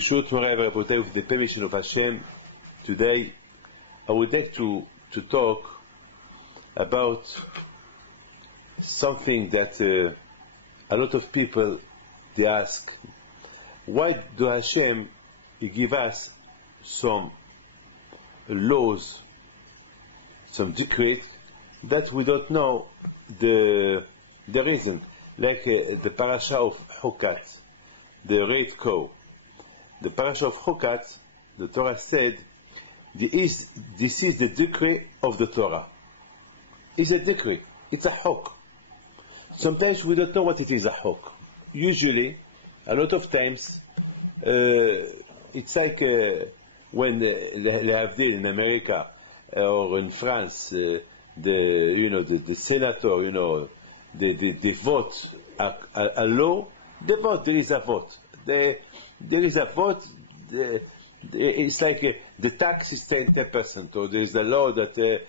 Breshut Moray Rabotay, with the permission of Hashem, today I would like to talk about something that a lot of people they ask. Why do Hashem give us some laws, some decrees that we don't know the reason? Like the Parsha of Chukat, the red cow. The Parsha of Chukat, the Torah said, this is the decree of the Torah. It's a decree. It's a hok. Sometimes we don't know what it is, a hok. Usually, a lot of times, it's like when they have deal in America or in France, the senator, they vote a law. They vote. There is a vote. There is a vote. It's like the tax is 10%, or there is a law that they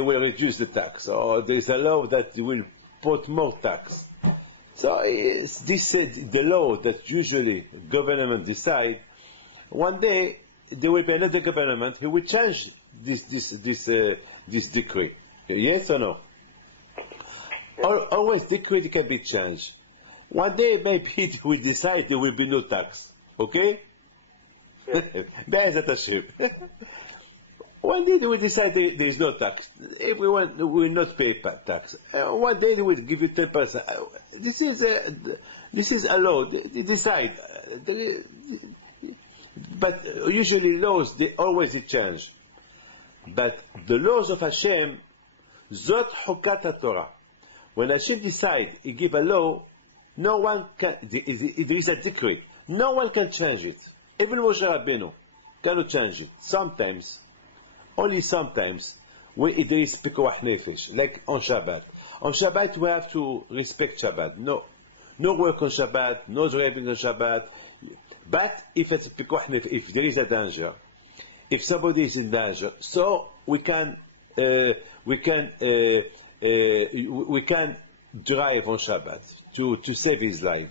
will reduce the tax, or there is a law that will put more tax. So this the law that usually government decide. One day there will be another government who will change this decree. Yes or no? Always decree can be changed. One day maybe it will decide there will be no tax. Okay? Be'ezat Hashem. One day they will decide there is no tax. Everyone will not pay tax. One day they will give you 10%. This is a law. They decide. But usually laws, they always change. But the laws of Hashem, Zot Chukat Torah. When Hashem decide, He give a law, no one can. There is a decree. No one can change it. Even Moshe Rabbeinu cannot change it. Sometimes, only sometimes, when there is pikuach nefesh, like on Shabbat. On Shabbat we have to respect Shabbat. No work on Shabbat, no driving on Shabbat. But if it's pikuach nefesh, if there is a danger, if somebody is in danger, so we can drive on Shabbat to save his life.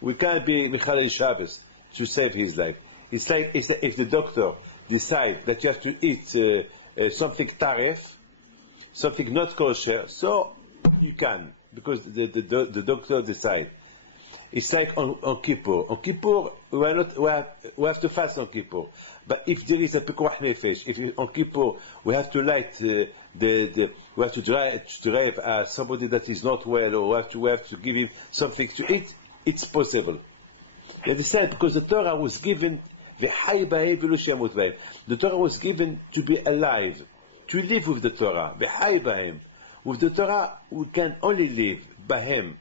We can't be Michalel Shabbos to save his life. It's like if the doctor decides that you have to eat something tarif, something not kosher, so you can, because the doctor decides. It's like on Kippur. On Kippur, we have to fast on Kippur. But if there is a pikuach nefesh, if on Kippur we have to light we have to drive somebody that is not well, or we have to give him something to eat, it's possible. You understand? Because the Torah was given the Torah was given to be alive, to live with the Torah. With the Torah, we can only live bahem.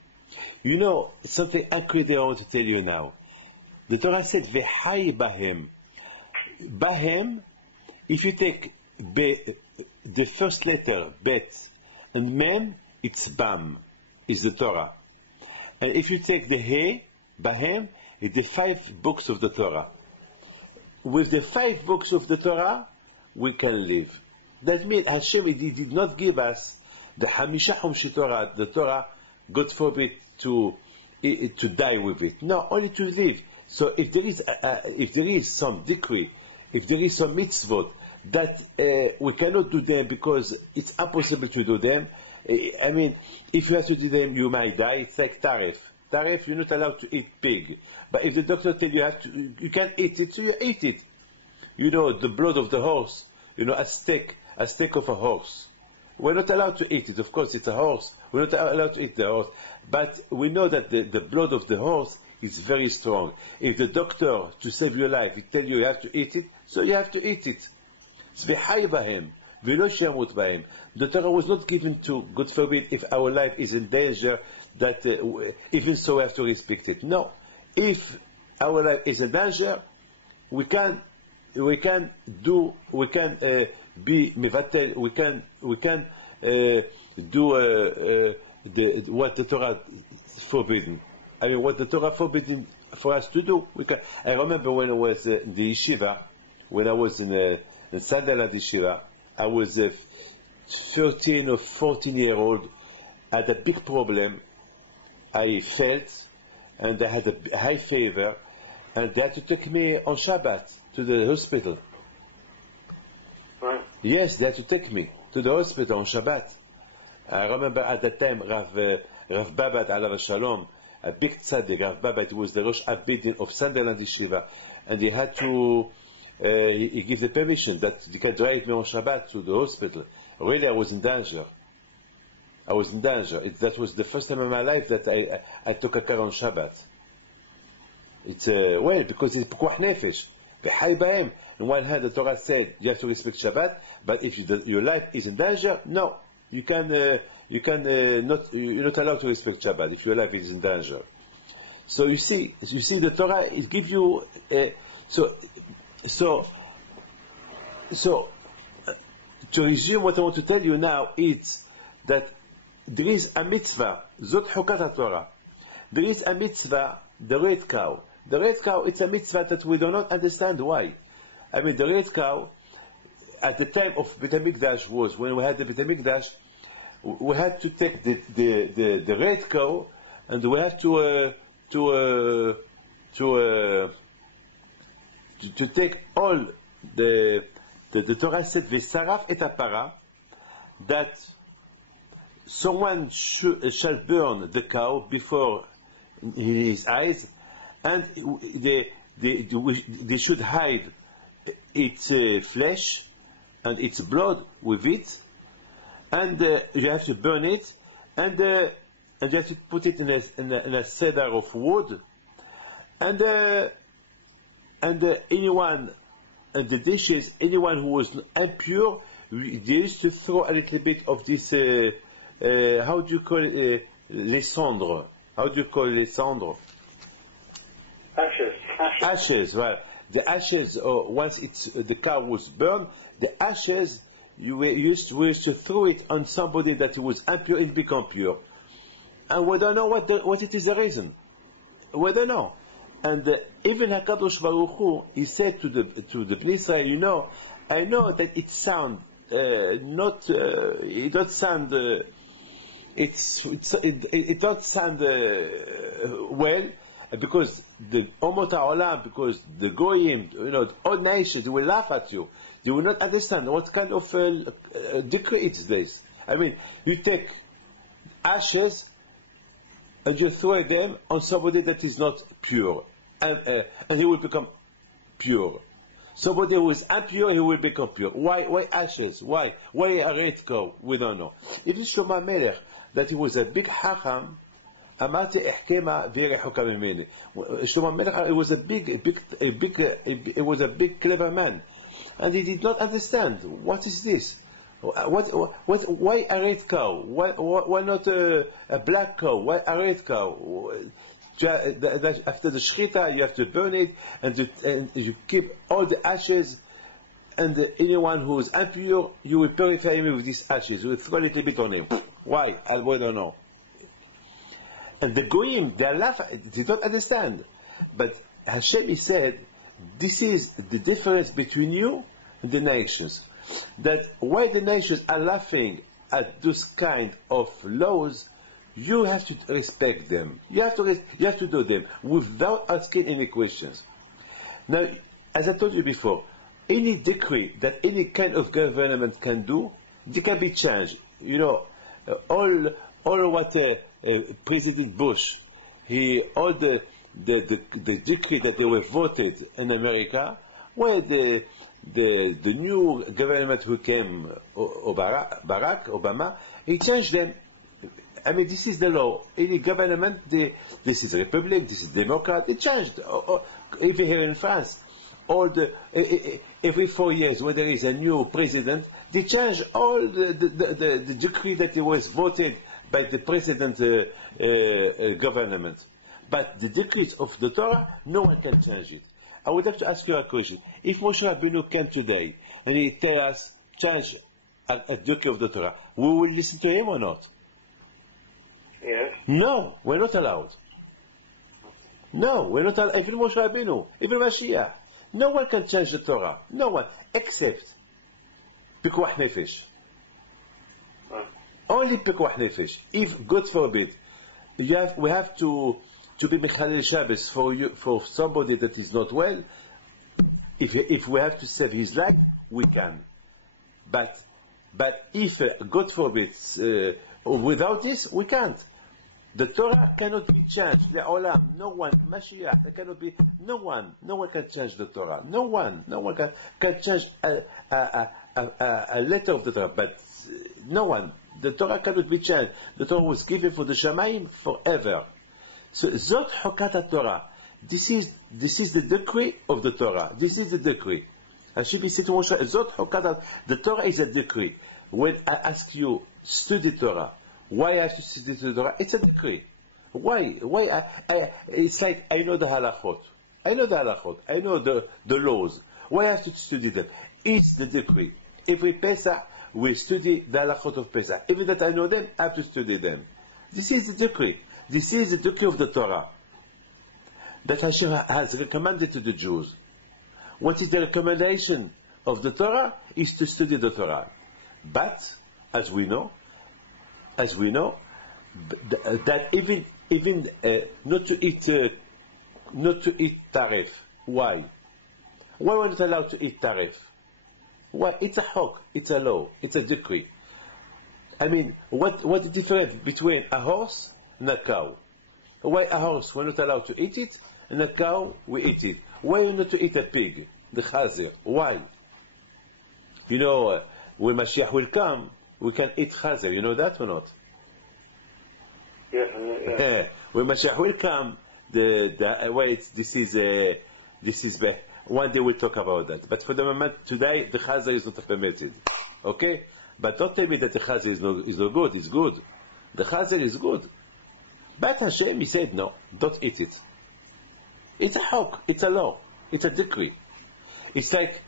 You know, something incredible I want to tell you now. The Torah said, V'hai bahem. Bahem, if you take the first letter, bet, and mem, it's bam, is the Torah. And if you take the he, bahem, it's the 5 books of the Torah. With the 5 books of the Torah, we can live. That means Hashem did not give us the Hamisha Humshi Torah, the Torah, God forbid, to die with it. No, only to live. So if there is some decree, if there is some mitzvot that we cannot do them because it's impossible to do them, I mean, if you have to do them, you might die. It's like tarif. Tarif, you're not allowed to eat pig. But if the doctor tells you can't eat it, so you eat it. You know, the blood of the horse, a steak of a horse. We're not allowed to eat it. Of course, it's a horse. We're not allowed to eat the horse. But we know that the blood of the horse is very strong. If the doctor, to save your life, he tells you have to eat it, so you have to eat it. The Torah was not given to, God forbid, if our life is in danger, that even so we have to respect it. No. If our life is in danger, we can be mevatel, we can do what the Torah forbidden. I mean, what the Torah forbidden for us to do. I remember when I was in the yeshiva, when I was in Sandalad yeshiva, I was 13 or 14 year old, had a big problem. I felt and I had a high fever, and they had to take me on Shabbat to the hospital. Right. Yes, they had to take me to the hospital on Shabbat. I remember at that time Rav Babat Alav Shalom, a big tzaddik, Rav Babat was the Rosh Abidin of Sunderland Yeshiva, and he had to he gave the permission that he can drive me on Shabbat to the hospital. Really, I was in danger. I was in danger. That was the first time in my life that I took a car on Shabbat. It's well, because it's pekuach nefesh. On one hand, the Torah said you have to respect Shabbat, but if your life is in danger, no, you're not allowed to respect Shabbat if your life is in danger. So you see, the Torah it gives you so to resume what I want to tell you now is that there is a mitzvah, Zot Chukat Torah. There is a mitzvah, the red cow. The red cow, it's a mitzvah that we do not understand why. I mean, the red cow, at the time of Bet HaMikdash was, when we had the Bet HaMikdash, we had to take the red cow, and we have to take all the Torah said, V'saraf et hapara, that someone shall burn the cow before his eyes, and they should hide its flesh and its blood with it, and you have to burn it, and you have to put it in a cedar of wood, and anyone, and the dishes, anyone who was impure, they used to throw a little bit of this, how do you call it, les cendres? How do you call les cendres? Ashes, right. The ashes, once the cow was burned, the ashes, we used to throw it on somebody that was impure and become pure. And we don't know what it is the reason. We don't know. And even HaKadosh Baruch Hu, he said to the Bnei Israel, I know that it sound it don't sound it don't sound well, because the Omot HaOlam, because the Goyim, all nations will laugh at you. They will not understand what kind of decree it's this. I mean, you take ashes and you throw them on somebody that is not pure, and he will become pure. Somebody who is impure, he will become pure. Why ashes? Why a red cow? We don't know. It is Shlomo Melech that he was a big hacham. Amati ehkema v'yerechuka mimeni. Shlomo Melech was a big clever man, and he did not understand what is this. Why a red cow? Why not a black cow? Why a red cow? After the shchita, you have to burn it, and you keep all the ashes, and anyone who is impure, you will purify him with these ashes. You will throw a little bit on him. Why? I don't know. And the goyim, they laugh. They don't understand. But Hashem, he said, this is the difference between you and the nations. That why the nations are laughing at those kind of laws, you have to respect them. You have to do them without asking any questions. Now, as I told you before, any decree that any kind of government can do, they can be changed. All what President Bush, all the decree that they were voted in America, well, the new government who came, Barack Obama, he changed them. I mean, this is the law. Any government, this is a republic, this is Democrat. It changed. Even here in France, every 4 years, when there is a new president, they change all the decree that was voted by the president government. But the decrees of the Torah, no one can change it. I would like to ask you a question. If Moshe Rabbeinu came today and he tell us change a decree of the Torah, we will listen to him or not? Yes. No, we're not allowed. No, we're not allowed. Even Moshe Rabbeinu, even Mashiach, no one can change the Torah. No one, except pekuach nefesh. Only pekuach nefesh. If, God forbid, we have to to be Mechalel Shabbos for somebody that is not well, if we have to save his life, we can. But if, God forbid, without this, we can't. The Torah cannot be changed. Le'olam, no one, Mashiach, there cannot be, no one can change the Torah. No one can change a letter of the Torah, but no one. The Torah cannot be changed. The Torah was given for the Shamayim forever. So, Zot Chukat Torah. This is the decree of the Torah. This is the decree. Zot Chukat. The Torah is a decree. When I ask you, study Torah, why I have to study the Torah? It's a decree. Why? It's like I know the halachot. I know the laws. Why I have to study them? It's the decree. Every Pesach, we study the halachot of Pesach. Even that I know them, I have to study them. This is the decree. This is the decree of the Torah that Hashem has recommended to the Jews. What is the recommendation of the Torah? Is to study the Torah. But, as we know, that even not to eat tarif. Why? Why we're not allowed to eat tarif? Why? It's a hok, it's a law, it's a decree. I mean, what the difference between a horse and a cow? Why a horse we're not allowed to eat it, and a cow we eat it? Why we're not to eat a pig, the chazer? Why? You know, when Mashiach will come, we can eat chazer. You know that or not? Yeah. When Mashiach will come, this is one day we'll talk about that. But for the moment today, the chazer is not permitted. Okay? But don't tell me that the chazer is not good. It's good. The chazer is good. But Hashem, He said no, don't eat it. It's a hok. It's a law. It's a decree. It's like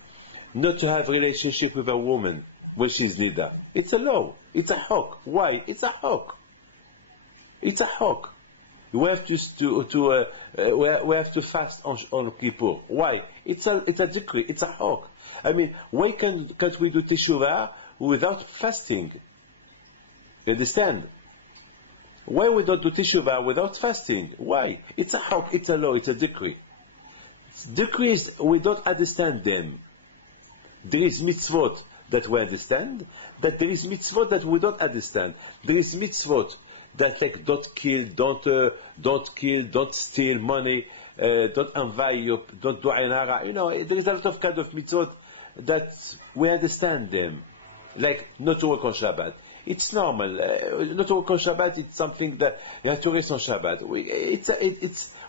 not to have a relationship with a woman when she's nida. It's a law. It's a hok. Why? It's a hok. It's a hok. We have to fast on Kippur. Why? It's a decree. It's a hok. I mean, why can't we do teshuvah without fasting? You understand? Why we don't do teshuvah without fasting? Why? It's a hok. It's a law. It's a decree. Decrees, we don't understand them. There is mitzvot that we understand, but there is mitzvot that we don't understand. There is mitzvot that like don't kill, don't steal money, don't envy, don't do ainara. You know, there is a lot of kind of mitzvot that we understand them. Like not to work on Shabbat. It's normal. Not to work on Shabbat, it's something that you have to rest on Shabbat.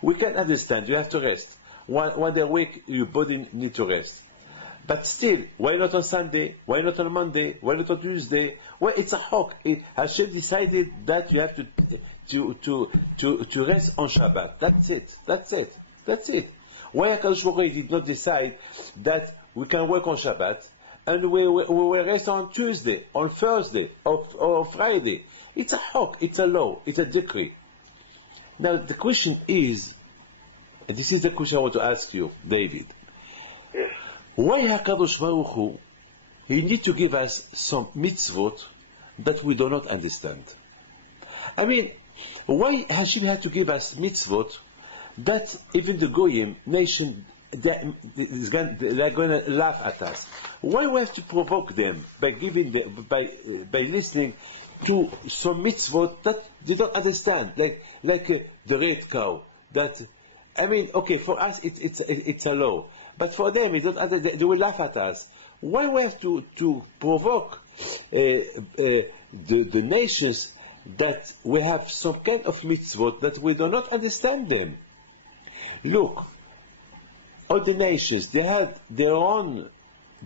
We can understand. You have to rest. One day a week, your body needs to rest. But still, why not on Sunday? Why not on Monday? Why not on Tuesday? Well, it's a hok. Hashem decided that you have to rest on Shabbat. That's it. Why HaKadosh Baruch Hu did not decide that we can work on Shabbat and we will rest on Tuesday, on Thursday, or Friday? It's a hok. It's a law. It's a decree. Now the question is, and this is the question I want to ask you, David. Yes. Why HaKadosh Baruch Hu, He need to give us some mitzvot that we do not understand? I mean, why Hashem had to give us mitzvot that even the Goyim nation, they're going to laugh at us? Why we have to provoke them by listening to some mitzvot that they don't understand, like the red cow? That, I mean, okay, for us it's a law. But for them, they will laugh at us. Why we have to provoke the nations that we have some kind of mitzvot that we do not understand them? Look, all the nations, they had their own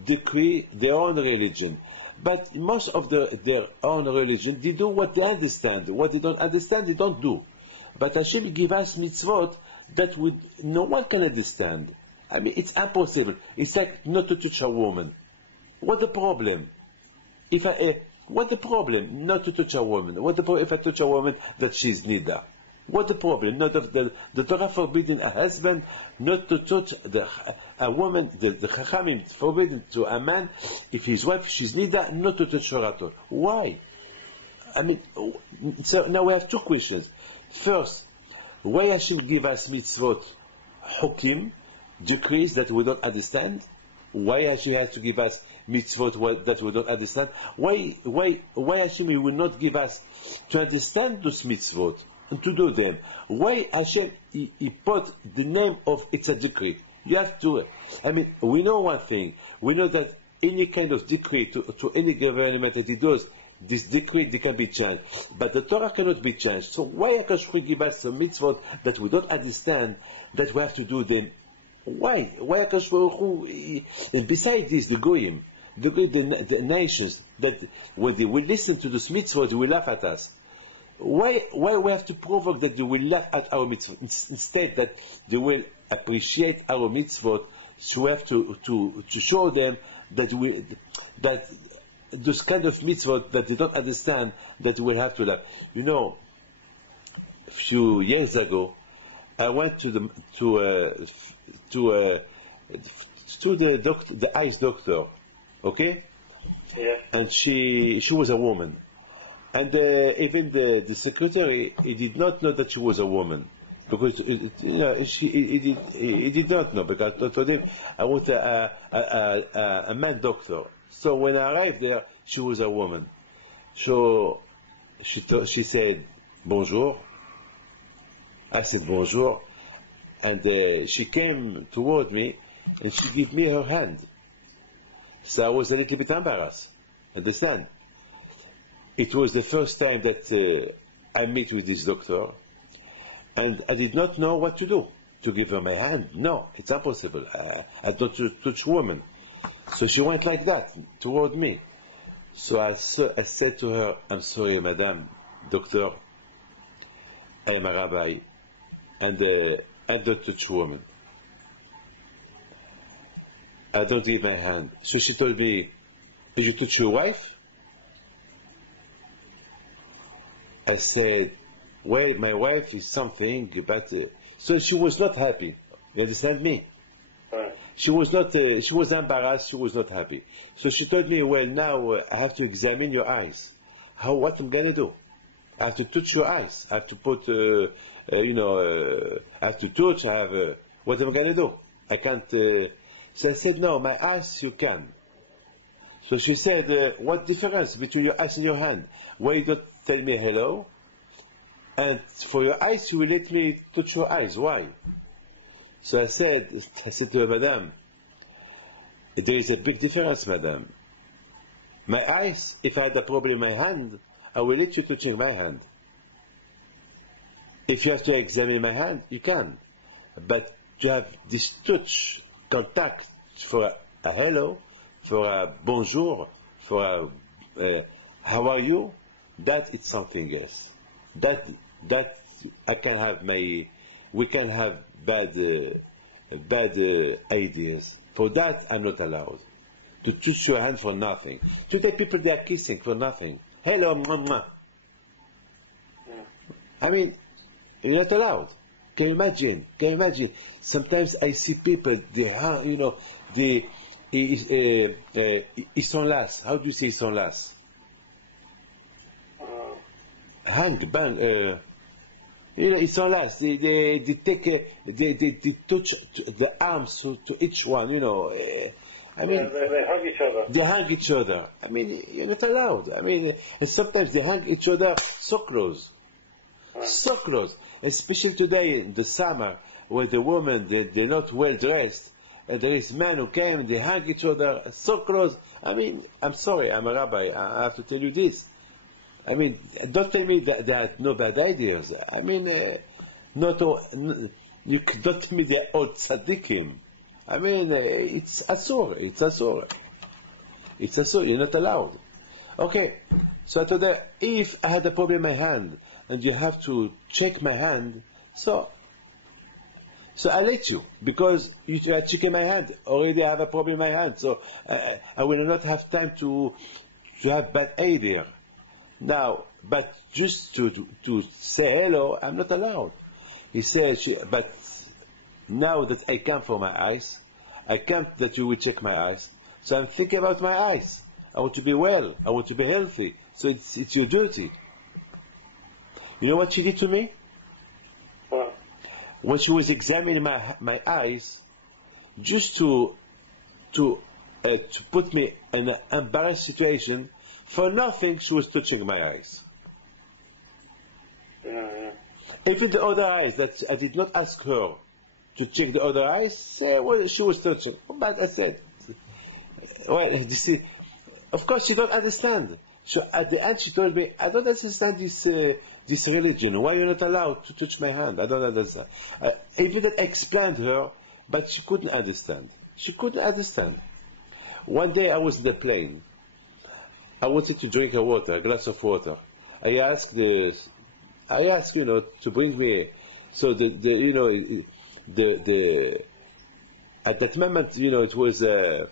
decree, their own religion. But most of their own religion, they do what they understand. What they don't understand, they don't do. But Hashem give us mitzvot that no one can understand. I mean, it's impossible. It's like not to touch a woman. What's the problem? What's the problem not to touch a woman? What's the problem if I touch a woman that she's nida? What's the problem? The Torah forbidden a husband not to touch a woman. The Chachamim forbidden to a man if his wife she's nida not to touch her at all. Why? I mean, so now we have two questions. First, Why Hashem give us mitzvot, hukim, decrees that we don't understand? Why Hashem has to give us mitzvot that we don't understand? Why Hashem will not give us to understand those mitzvot and to do them? Why Hashem he put the name of it's a decree? You have to. I mean, we know one thing. We know that any kind of decree to any government that it does, this decree they can be changed, but the Torah cannot be changed. So why Hashem give us some mitzvot that we don't understand that we have to do them? Why? Why Hakadosh Baruch Hu? And besides this, the goyim, the nations that when they will listen to this mitzvot, they will laugh at us. Why we have to provoke that they will laugh at our mitzvot instead that they will appreciate our mitzvot? So we have to show them that those kind of mitzvot that they don't understand, that we will have to laugh. You know, a few years ago, I went to the doctor, the eyes doctor, okay? Yeah. And she was a woman, and even the secretary, he did not know that she was a woman, because he did not know, because I told him I was a man doctor. So when I arrived there, she was a woman. So she said bonjour. I said bonjour, and she came toward me, and she gave me her hand. So I was a little bit embarrassed. Understand? It was the first time that I met with this doctor, and I did not know what to do. To give her my hand? No, it's impossible. I don't touch women. So she went like that toward me. So I said to her, "I'm sorry, madam, doctor. I am a rabbi, and I don't touch women. I don't give my hand." So she told me, "Did you touch your wife?" I said, "Well, my wife is something, but..." So she was not happy. You understand me? Right. She was not. She was embarrassed. She was not happy. So she told me, "Well, now I have to examine your eyes. What I'm gonna do? I have to touch your eyes. I have to put, I have to touch. What am I gonna do? I can't." So I said, "No, my eyes you can." So she said, "What difference between your eyes and your hand? Why you don't tell me hello? And for your eyes, you will let me touch your eyes. Why?" So I said to her, "Madam, there is a big difference, madam. My eyes, if I had a problem in my hand, I will let you touching my hand. If you have to examine my hand, you can. But to have this touch, contact for a hello, for a bonjour, for a how are you, that is something else. That I can have we can have bad ideas. For that, I'm not allowed. To touch your hand for nothing. Today people, they are kissing for nothing. Hello, mama. Yeah. I mean, you're not allowed. Can you imagine? Can you imagine? Sometimes I see people, ils sont las. How do you say ils sont las? Hang, bang, ils sont las. They touch the arms to each one, I mean, they hug each other. they hug each other. I mean, you're not allowed. I mean, and sometimes they hug each other so close. So close. Especially today in the summer, where the women, they're not well dressed. And there is men who came and they hug each other so close. I mean, I'm sorry, I'm a rabbi. I have to tell you this. I mean, don't tell me that there are no bad ideas. I mean, you don't tell me they're all tzaddikim. I mean, it's asur. It's asur. It's asur. You're not allowed. Okay. So I told her, if I had a problem in my hand and you have to check my hand, so I let you, because you are checking my hand. Already I have a problem in my hand, so I will not have time to have bad idea. Now, but just to say hello, I'm not allowed. He said, but now that I come for my eyes, I come that you will check my eyes. So I'm thinking about my eyes. I want to be well. I want to be healthy. So it's your duty. You know what she did to me? What? when she was examining my eyes, just to put me in an embarrassed situation, for nothing she was touching my eyes. Yeah. Even the other eyes that I did not ask her to check the other eyes, well, she was touching. But I said, well, you see, of course she don't understand. So at the end she told me, I don't understand this religion. Why you're not allowed to touch my hand? I don't understand. Even that I explained her, but she couldn't understand. She couldn't understand. One day I was in the plane. I wanted to drink a glass of water. I asked, to bring me. So at that moment, it was the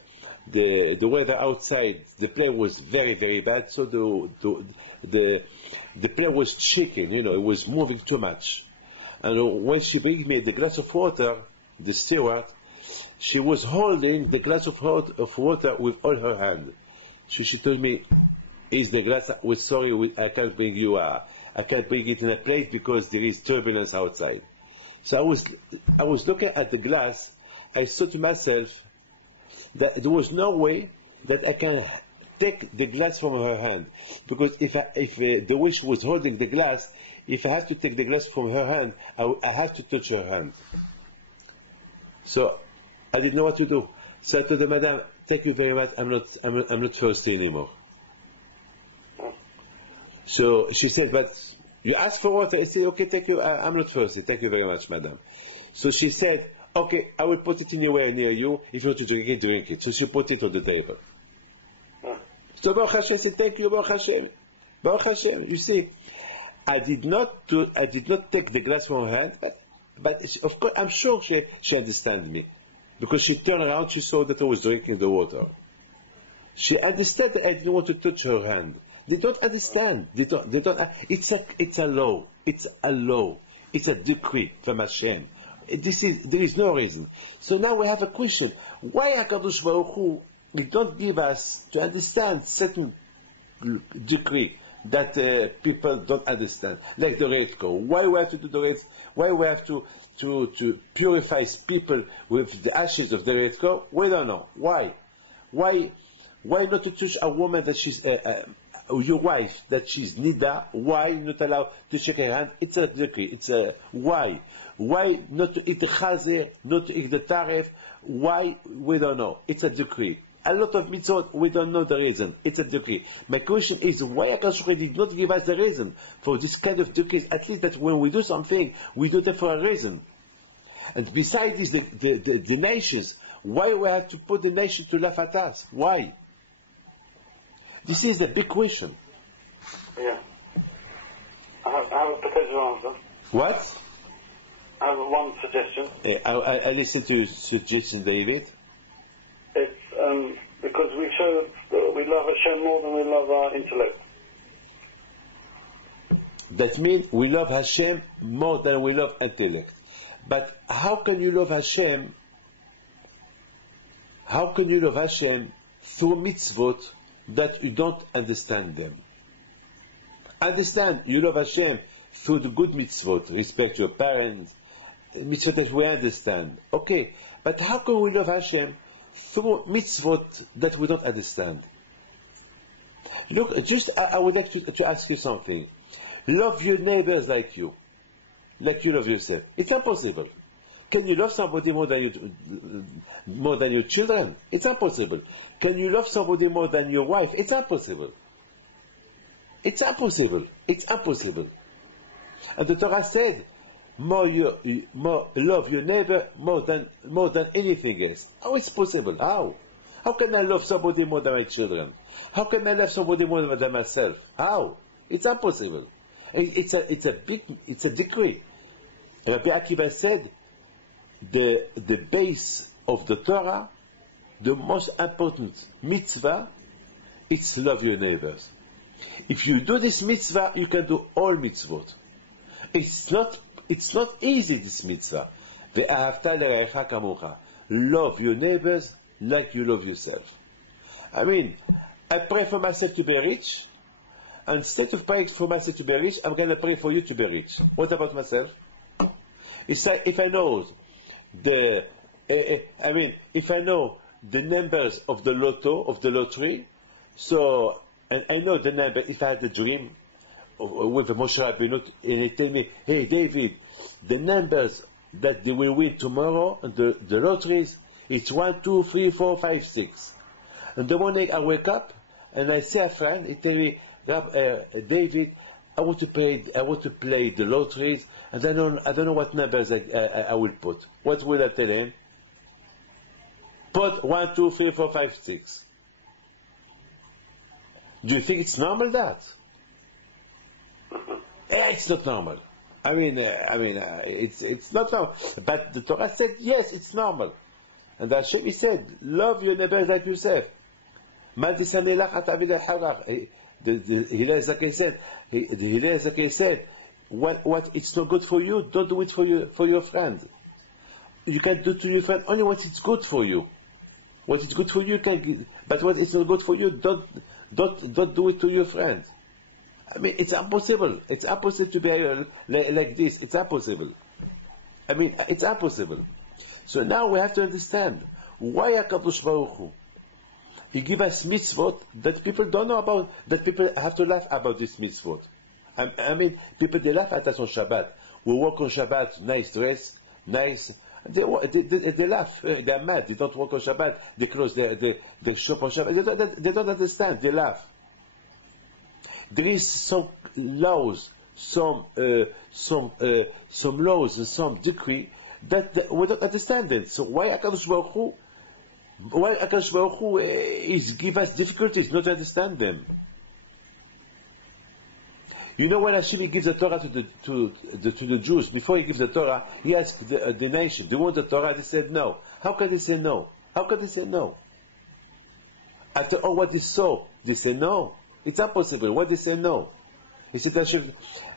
weather outside. The plane was very, very bad. So the plane was shaking. It was moving too much. And when she bring me the glass of water, the steward, she was holding the glass of water with all her hand. So she told me, "Is the glass? Sorry, I can't bring you. I can't bring it in a plate because there is turbulence outside." So I was looking at the glass. I thought to myself that there was no way that I can take the glass from her hand, because if the way she was holding the glass, if I have to take the glass from her hand, I have to touch her hand. So I didn't know what to do. So I told the madam, "Thank you very much. I'm not thirsty anymore." So she said, "But you asked for water." I said, "Okay, thank you. I'm not thirsty. Thank you very much, madam." So she said, "Okay, I will put it anywhere near you. If you want to drink it, drink it." So she put it on the table. So Baruch Hashem, I said, "Thank you, Baruch Hashem." Baruch Hashem. You see, I did not take the glass from her hand, but of course I'm sure she understood me, because she turned around, she saw that I was drinking the water. She understood that I didn't want to touch her hand. They don't understand. They don't. It's a law. It's a law. It's a decree from Hashem. There is no reason. So now we have a question: why HaKadosh Baruch Hu don't give us to understand certain decree that people don't understand, like the red cow? Why we have to do the red? Why we have to purify people with the ashes of the red cow? We don't know. Why? Why not to touch a woman that she's your wife, that she's nida? Why not allow to shake her hand? It's a decree. It's a why. Why not to eat the chazeh, not to eat the taref? Why? We don't know. It's a decree. A lot of mitzvot, we don't know the reason. It's a decree. My question is, why HaKadosh did not give us the reason for this kind of decrees? At least that when we do something, we do it for a reason. And besides this, the nations, why we have to put the nation to laugh at us? Why? This is the big question. Yeah. I have a potential answer. What? I have one suggestion. I listen to suggestion, David. It's because we show that we love Hashem more than we love our intellect. That means we love Hashem more than we love intellect. But how can you love Hashem? How can you love Hashem through mitzvot that you don't understand them? Understand, you love Hashem through the good mitzvot, respect your parents, mitzvot that we understand. Okay, but how can we love Hashem through mitzvot that we don't understand? Look, I would like to ask you something. Love your neighbors like you love yourself. It's impossible. Can you love somebody more than your children? It's impossible. Can you love somebody more than your wife? It's impossible. It's impossible. It's impossible. And the Torah said, more love your neighbor more than anything else. How is possible? How? How can I love somebody more than my children? How can I love somebody more than myself? How? It's impossible. It's a decree. Rabbi Akiva said, the base of the Torah, the most important mitzvah, it's love your neighbors. If you do this mitzvah, you can do all mitzvot. It's not easy, this mitzvah. Ve'ahavta l're'echa kamocha. Love your neighbors like you love yourself. I mean, I pray for myself to be rich, and instead of praying for myself to be rich, I'm going to pray for you to be rich. What about myself? It's like if I know if I know the numbers of the lottery, so, and I know the number, if I had a dream with Moshe Rabbeinu, and he tell me, hey David, the numbers that they will win tomorrow, the lotteries, it's 1, 2, 3, 4, 5, 6. And the morning I wake up, and I see a friend, he tell me, David, I want to play the lotteries, and I don't know what numbers I will put. What will I tell him? Put 1, 2, 3, 4, 5, 6. Do you think it's normal that? Yeah, it's not normal. It's not normal. But the Torah said, yes, it's normal. And Hashem said, love your neighbor like yourself. The Hillel Zakei said, what it's not good for you, don't do it for your friend. You can do to your friend only what is good for you. What is good for you can, but what is not good for you, don't do it to your friend. It's impossible. It's impossible to be like this. It's impossible. It's impossible. So now we have to understand why HaKadosh Baruch Hu, He give us mitzvot that people don't know about, that people have to laugh about this mitzvot. People, they laugh at us on Shabbat. We walk on Shabbat, nice dress, nice. They laugh. They are mad. They don't work on Shabbat. They close their shop on Shabbat. They don't understand. They laugh. There is some laws, some laws and some decree that we don't understand it. So why HaKadosh Baruch Hu is give us difficulties not to understand them? You know, when Hashem gives the Torah to the Jews, before He gives the Torah, He asked the nation, "Do you want the Torah?" They said no. How can they say no? How can they say no? After all what they saw, they say no. It's impossible. Why they say no? He said to Hashem,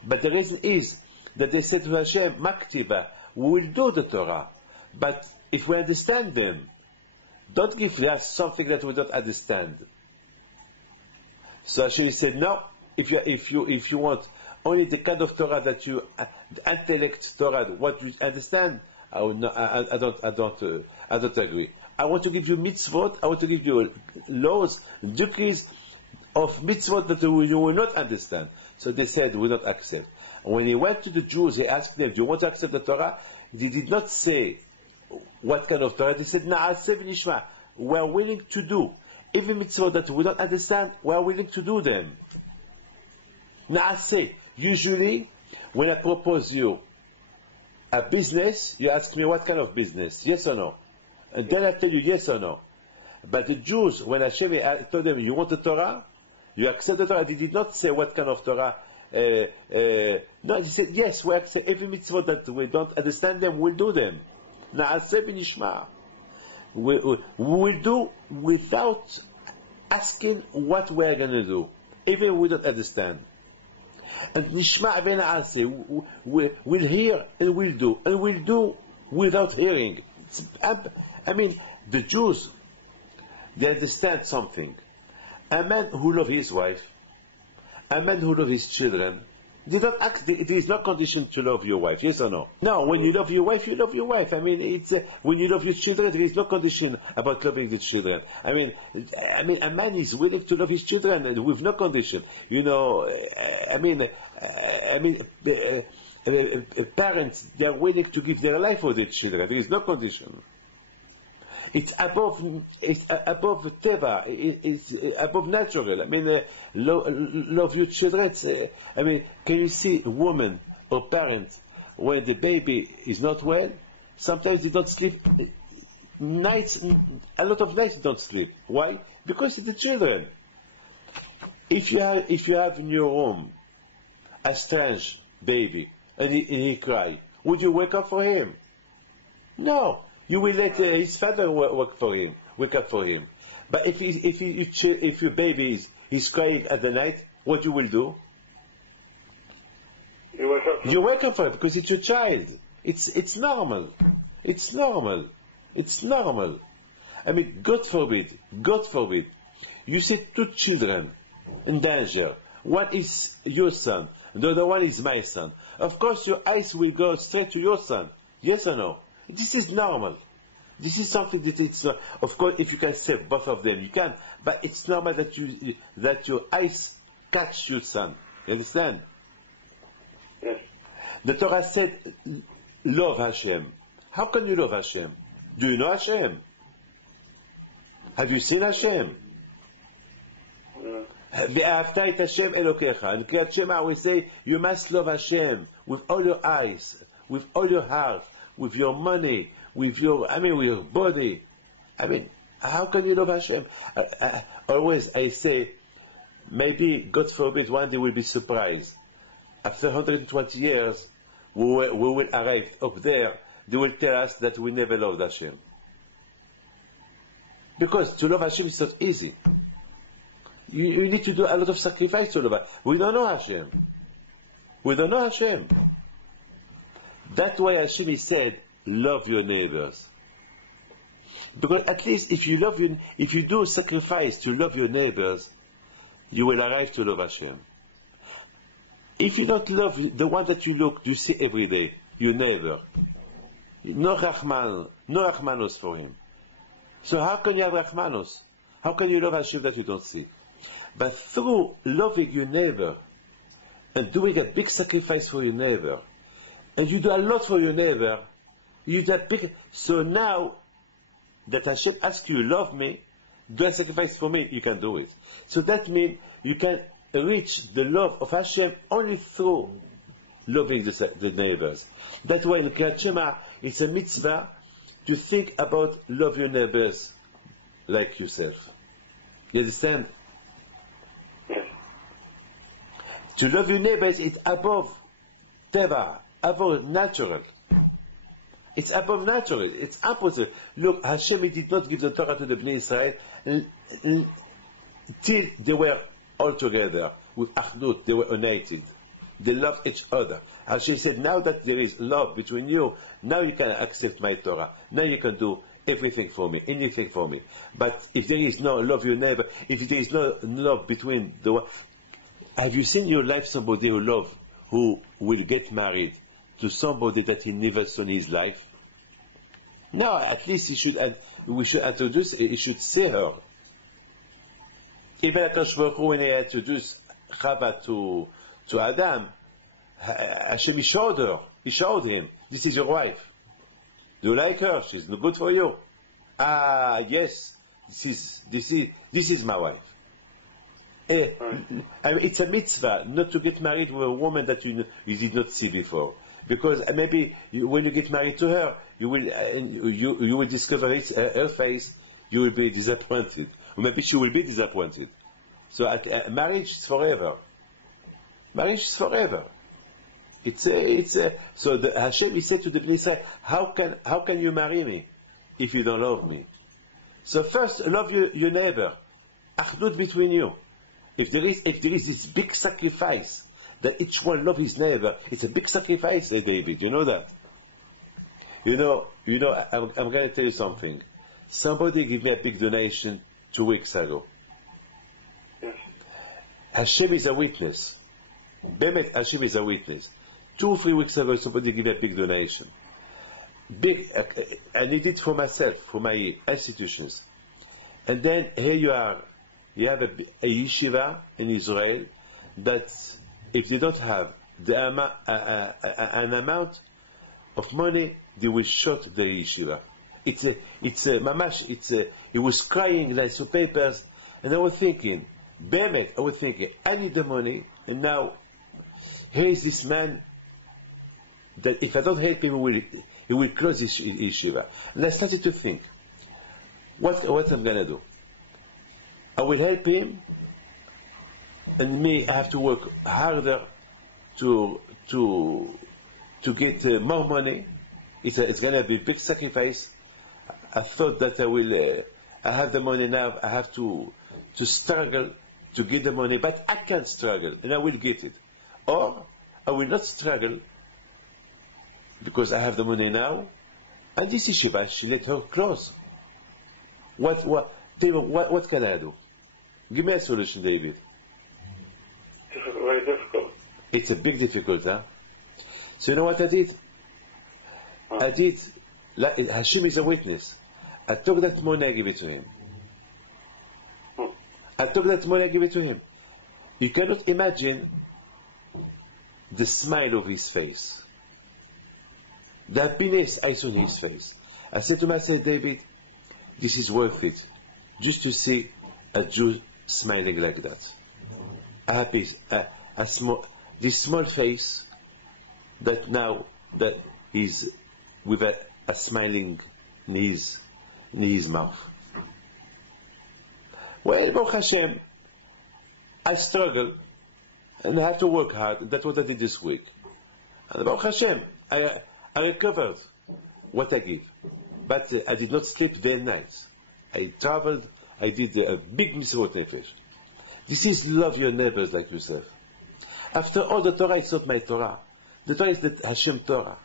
but the reason is that they said to Hashem, Maktiva, we will do the Torah, but if we understand them, don't give us something that we don't understand. So Hashem said, no. If you want only the kind of Torah that you, the intellect Torah, what you understand, I don't agree. I want to give you mitzvot. I want to give you laws, decrees of mitzvot that you will not understand. So they said, we don't accept. And when he went to the Jews, he asked them, do you want to accept the Torah? They did not say what kind of Torah. They said, Na'aseh v'nishma. We are willing to do. Even mitzvot that we don't understand, we are willing to do them. Na'aseh. Usually, when I propose you a business, you ask me what kind of business, yes or no? And then I tell you yes or no. But the Jews, when Hashem told them, you want the Torah? You accept the Torah. They did not say what kind of Torah. No, they said, yes, we accept every mitzvah that we don't understand them, we'll do them. Na'aseh v'nishma. We will do without asking what we are going to do, even if we don't understand. And nishma v'na'aseh, we'll hear and we'll do without hearing. The Jews, they understand something. A man who loves his wife, a man who loves his children, they don't ask. It is not conditioned to love your wife, yes or no? No, when you love your wife, you love your wife. It's when you love your children, there is no condition about loving the children. A man is willing to love his children with no condition. Parents, they are willing to give their life for their children. There is no condition. It's above teva. It's above natural. Love your children. Can you see a woman or parent when the baby is not well? Sometimes they don't sleep nights. A lot of nights they don't sleep. Why? Because it's the children. If you have in your room a strange baby and he cry, would you wake up for him? No. You will let his father wake up for him. But if your baby is crying at the night, what you will do? You wake up for him because it's your child. It's normal. It's normal. It's normal. God forbid. You see two children in danger. One is your son. The other one is my son. Of course, your eyes will go straight to your son. Yes or no? This is normal. This is something that it's. Of course, if you can save both of them, you can. But it's normal that your eyes catch your son. You understand? Yes. The Torah said, "Love Hashem." How can you love Hashem? Do you know Hashem? Have you seen Hashem? ואהבת את השם אלוקיך. And Kriyat Shema, we say, you must love Hashem with all your eyes, with all your heart, with your money, with your body. How can you love Hashem? Always I say, maybe, God forbid, one day we'll be surprised. After 120 years, we will arrive up there, they will tell us that we never loved Hashem. Because to love Hashem is not easy. You need to do a lot of sacrifice to love Hashem. We don't know Hashem. We don't know Hashem. That's why Hashem is said, love your neighbors. Because at least if you do sacrifice to love your neighbors, you will arrive to love Hashem. If you don't love the one that you see every day, your neighbor, no Rachmanos for him. So how can you have Rachmanos? How can you love Hashem that you don't see? But through loving your neighbor and doing a big sacrifice for your neighbor, and you do a lot for your neighbor, you do that big. So now that Hashem asks you, love me, do a sacrifice for me, you can do it. So that means you can reach the love of Hashem only through loving the neighbors. That's why in Kriyat Shema it's a mitzvah to think about love your neighbors like yourself. You understand? Yes. To love your neighbors is above teva, above natural. It's above natural. It's opposite. Look, Hashem did not give the Torah to the Bnei Israel till they were all together with Achdut. They were united. They loved each other. Hashem said, now that there is love between you, now you can accept my Torah. Now you can do everything for me, anything for me. But if there is no love your neighbor, if there is no love between the one, have you seen in your life somebody who will get married to somebody that he never saw in his life? No, at least we should introduce, he should see her. Even Akash Baruch Hu, when he introduced Chava to Adam, Hashem showed her. He showed him, this is your wife. Do you like her? She's no good for you. Ah, yes, this is my wife. It's a mitzvah not to get married with a woman that you did not see before, because maybe when you get married to her, you will discover her face. You will be disappointed, or maybe she will be disappointed. So marriage is forever. Marriage is forever. So Hashem said to the Bnei Israel, how can you marry me if you don't love me? So first, love your neighbor. Achdut between you. If there is this big sacrifice that each one love his neighbor, it's a big sacrifice, David. You know that. You know. I'm going to tell you something. Somebody gave me a big donation 2 weeks ago. Yes. Hashem is a witness. Bemet, Hashem is a witness. 2 or 3 weeks ago, somebody gave me a big donation. I need it for myself, for my institutions. And then here you are. You have a yeshiva in Israel that if they don't have an amount of money, they will shut the yeshiva. He was crying like some papers, and I was thinking, I need the money, and now here is this man that if I don't help him, he will close his yeshiva. And I started to think, what I'm going to do? I will help him, and me, I have to work harder to get more money. It's going to be a big sacrifice. I thought that I have the money now. I have to struggle to get the money, but I can't struggle, and I will get it. Or I will not struggle because I have the money now, and this yeshiva, she let her close. David, what can I do? Give me a solution, David. Very difficult. It's a big difficulty, huh? So you know what I did? Hashem is a witness. I took that money, I gave it to him. You cannot imagine the smile of his face. The happiness I saw in his face. I said to myself, David, this is worth it. Just to see a Jew smiling like that. Happy, this small face that now that is with a smiling in his mouth. Well, Baruch Hashem, I struggle and I have to work hard. That's what I did this week. And Baruch Hashem, I recovered what I give. But I did not sleep day and night. I traveled, I did a big mitzvot nefesh. This is love your neighbors like yourself. After all, the Torah is not my Torah. The Torah is the Hashem Torah.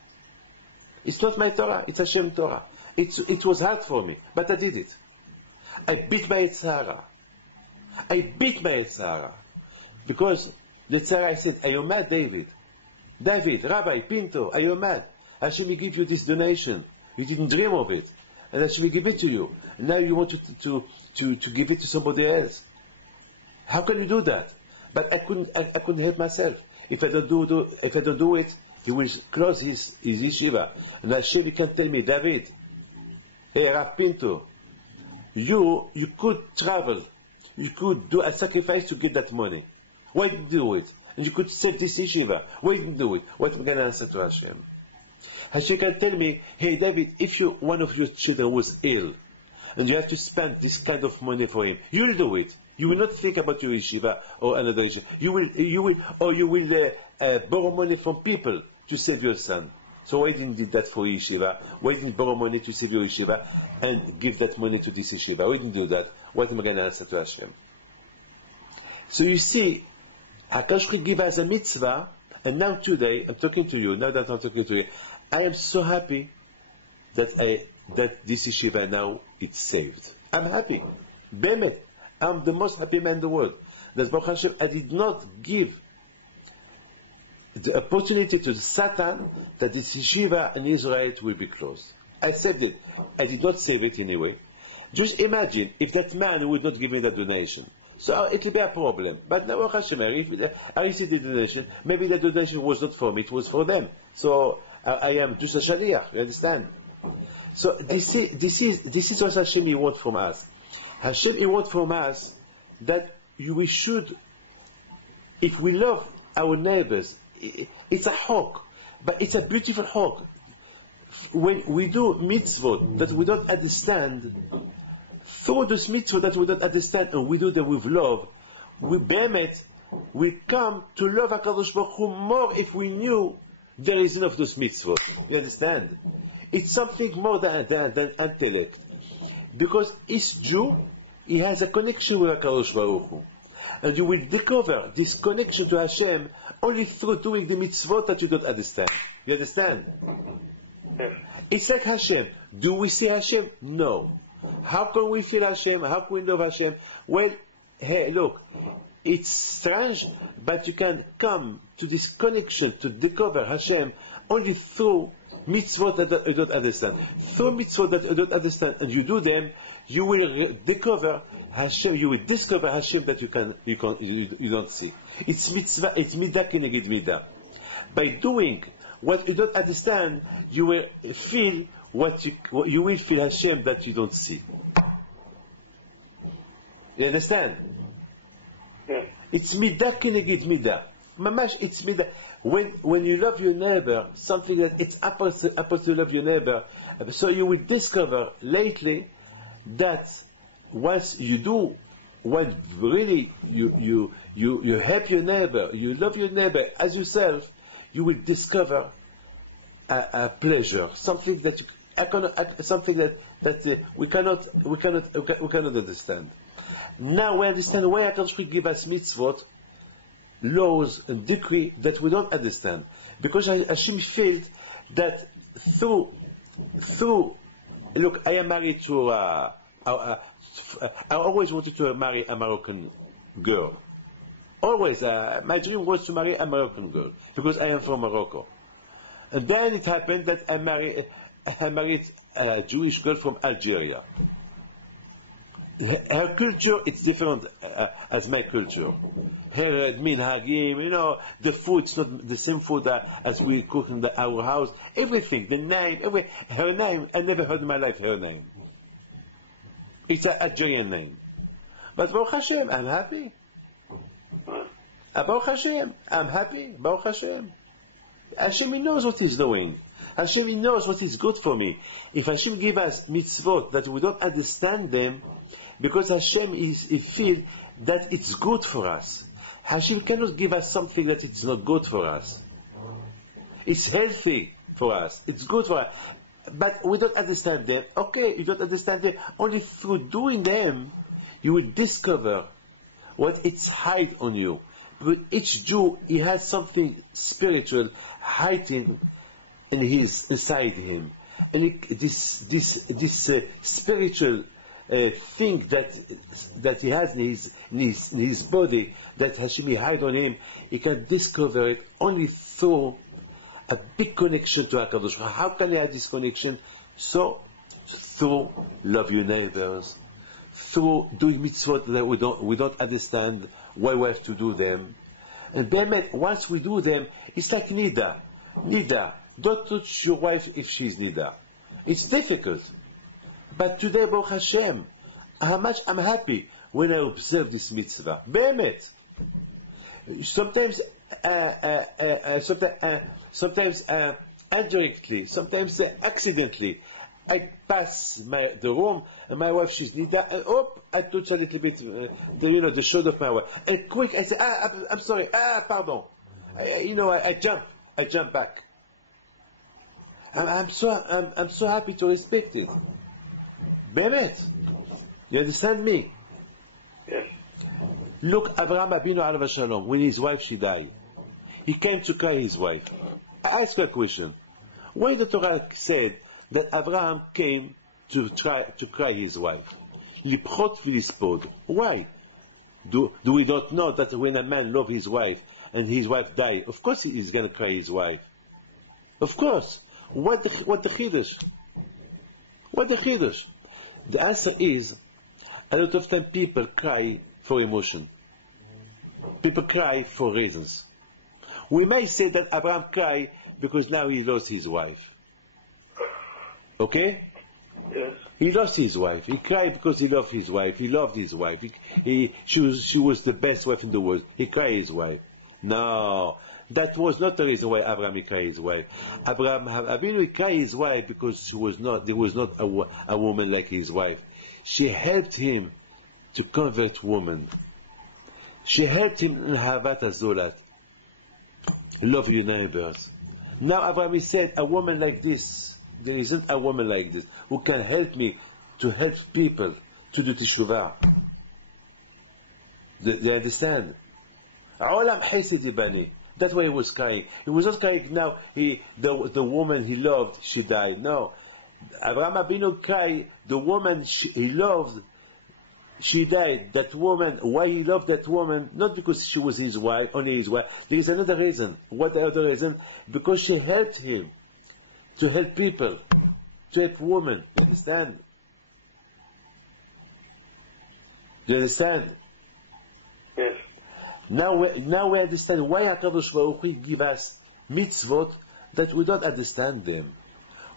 It's not my Torah, it's Hashem Torah. It was hard for me, but I did it. I beat my Yetzirah. Because the Yetzirah, I said, are you mad, David? Rabbi, Pinto, are you mad? Hashem will give you this donation. You didn't dream of it. And Hashem will give it to you. And now you want to give it to somebody else. How can you do that? But I couldn't help myself. If I don't do it, he will close his yeshiva. And Hashem can tell me, David, hey, Rav Pinto, you could travel. You could do a sacrifice to get that money. Why didn't you do it? And you could save this yeshiva. Why didn't you do it? What am I going to answer to Hashem? Hashem can tell me, hey David, if one of your children was ill, and you have to spend this kind of money for him, you will do it. You will not think about your yeshiva or another yeshiva. You will borrow money from people to save your son. So why didn't you do that for yeshiva? Why didn't you borrow money to save your yeshiva and give that money to this yeshiva? Why didn't you do that? What am I going to answer to Hashem? So you see, HaKadosh give us a mitzvah, and now today, I'm talking to you, now that I'm talking to you, I am so happy that this yeshiva now it's saved. I'm happy. Bemet, I'm the most happy man in the world. That Baruch Hashem, I did not give the opportunity to the Satan that this yeshiva in Israel will be closed. I saved it. I did not save it anyway. Just imagine if that man would not give me the donation. So it will be a problem. But now Baruch Hashem, I received the donation. Maybe the donation was not for me, it was for them. So I am just a shaliach, you understand? So this is what Hashem He wants from us. Hashem He wants from us that we should, if we love our neighbors, it's a hawk, but it's a beautiful hawk. When we do mitzvot that we don't understand, through those mitzvot that we don't understand, and we do them with love, we come to love HaKadosh Baruch Hu more if we knew the reason of those mitzvot. You understand? It's something more than intellect. Because each Jew, he has a connection with HaKadosh Baruch Hu. And you will discover this connection to Hashem only through doing the mitzvot that you don't understand. You understand? Yes. It's like Hashem. Do we see Hashem? No. How can we feel Hashem? How can we love Hashem? Well, hey, look, it's strange, but you can come to this connection to discover Hashem only through mitzvot that you don't understand. Through mitzvot that you don't understand, and you do them, you will discover Hashem. You will discover Hashem that you don't see. It's mitzvah. It's midah keneged midah. By doing what you don't understand, you will feel you will feel Hashem that you don't see. You understand? Yeah. It's midah keneged midah. Mamash, it's midah. When you love your neighbor, something that it's supposed to love your neighbor, so you will discover lately that once you do what really you help your neighbor, you love your neighbor as yourself, you will discover a pleasure, something that we cannot understand. Now we understand why HaKadosh Baruch Hu give us mitzvot, laws and decree that we don't understand, because Hashem felt that through look, I am married to I always wanted to marry a Moroccan girl, Always, my dream was to marry a Moroccan girl because I am from Morocco. And then it happened that I married a Jewish girl from Algeria. Her culture is different as my culture. Her minhagim, the food's not the same food as we cook in our house. Everything, the name, her name, I never heard in my life her name. It's an Algerian name. But Baruch Hashem, I'm happy. Baruch Hashem, I'm happy. Baruch Hashem. Hashem, He knows what He's doing. Hashem, He knows what is good for me. If Hashem give us mitzvot that we don't understand them, because Hashem He feel that it's good for us. Hashem cannot give us something that it's not good for us. It's healthy for us. It's good for us. But we don't understand them. Okay, you don't understand them. Only through doing them, you will discover what it's hide on you. But each Jew, he has something spiritual hiding inside him. And this spiritual thing that he has in his body, that Hashem hide on him, he can discover it only through a big connection to HaKadosh Baruch Hu. How can he have this connection? So, through love your neighbors, through doing mitzvot that we don't understand why we have to do them. And once we do them, it's like Nida. Nida, don't touch your wife if she's Nida. It's difficult. But today, Baruch Hashem, how much I'm happy when I observe this mitzvah. Be'emet. Sometimes indirectly, sometimes accidentally. I pass the room, and my wife, she's Nida, and I touch a little bit, the shoulder of my wife. And quick, I say, I'm sorry, pardon. I jump back. I'm so happy to respect it. Be'emet. You understand me? Yes. Look, Avraham Avinu alav shalom, when his wife, she died, he came to cry his wife. I ask you a question. Why the Torah said that Abraham came to cry his wife? Lipchot v'lispod. Why? Do we not know that when a man loves his wife and his wife dies, of course he's going to cry his wife? Of course. What the chiddush? What the chiddush? The answer is, a lot of time people cry for emotion. People cry for reasons. We may say that Abraham cried because now he lost his wife. Okay? Yes. He lost his wife. He cried because he loved his wife. He loved his wife. She was the best wife in the world. He cried his wife. No, that was not the reason why Abraham cried his wife. Abraham Avinu cried his wife because there was not a woman like his wife. She helped him to convert women. She helped him in Havat Azolat. Love your neighbors. Now Abraham said, a woman like this, there isn't a woman like this who can help me to help people to do teshuvah. They understand? Olam Hesed Bani. That's why he was crying. He was not crying now, the woman he loved, she died. No. Abraham Avinu cried, the woman he loved, she died. That woman, why he loved that woman, not because she was his wife, only his wife. There is another reason. What the other reason? Because she helped him to help people, to help women. You understand? Do you understand? Yes. Now we understand why HaKadosh Baruch Hu give us mitzvot that we don't understand them.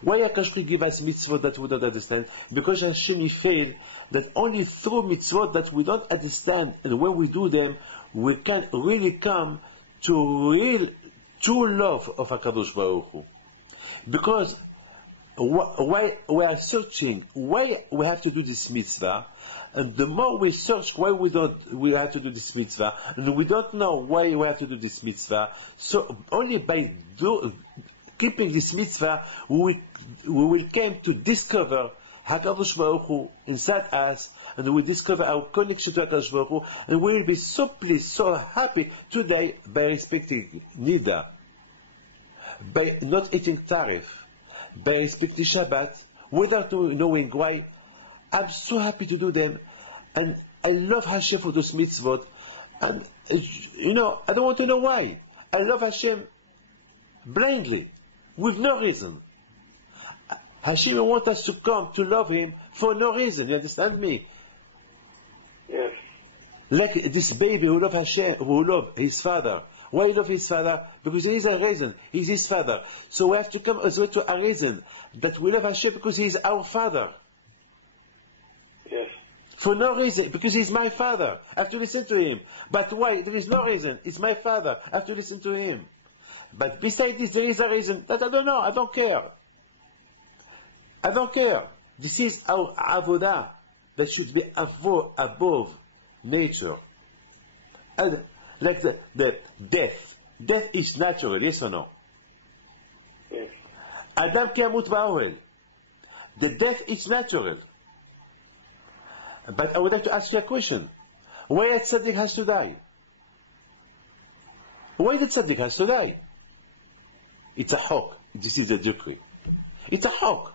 Why HaKadosh Baruch Hu give us mitzvot that we don't understand? Because Hashem feel that only through mitzvot that we don't understand, and when we do them, we can really come to real true love of HaKadosh Baruch Hu. Because why we are searching why we have to do this mitzvah, and the more we search why we have to do this mitzvah, and we don't know why we have to do this mitzvah, so only by keeping this mitzvah we will come to discover HaKadosh Baruch Hu inside us, and we discover our connection to HaKadosh Baruch Hu, and we will be so pleased, so happy today by respecting Nida, by not eating tarif, by respecting Shabbat, without knowing why. I'm so happy to do them, and I love Hashem for those mitzvot, And, I don't want to know why. I love Hashem blindly, with no reason. Hashem wants us to come to love Him for no reason. You understand me? Yes. Like this baby who loves Hashem, who loves his father. Why he loves his father? Because there is a reason. He's his father. So we have to come as well to a reason that we love Hashem because He is our father. Yes. For no reason, because He's my father. I have to listen to Him. But why? There is no reason. It's my father. I have to listen to Him. But besides this, there is a reason that I don't know. I don't care. I don't care. This is our avodah that should be above nature. And like the death. Death is natural, yes or no? Yes. Adam kiyamut ba'ohel. The death is natural. But I would like to ask you a question. Why a tzaddik has to die? Why the tzaddik has to die? It's a hok. This is a decree. It's a hok.